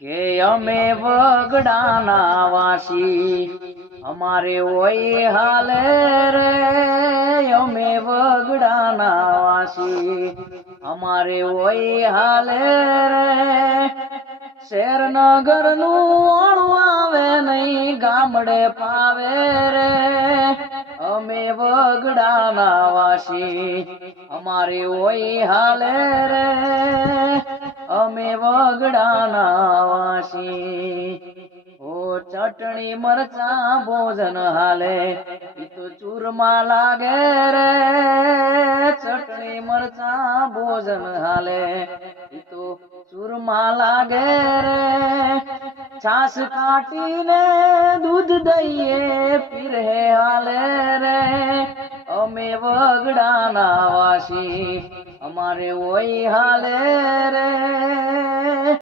કે અમે વગડાના વાસી અમારે હોય હાલે રે, અમે વગડાના વાસી અમારે હોય હાલે રે, શેર નગર નું ઓણું આવે નહીં ગામડે પાવે રે, અમે વગડાના વાસી અમારે હોય હાલે રે, અમે વગડાના વાસી ઓ ચટણી મરચા ભોજન હાલે ઈ તો ચૂરમા લાગે રે, ચટણી મરચા ભોજન હાલે ઈ તો ચૂરમા લાગે રે, છાસ કાટીને દૂધ દઈએ પીરે હાલે રે, અમે વગડાના વાસી અમારે હોય હાલે રે।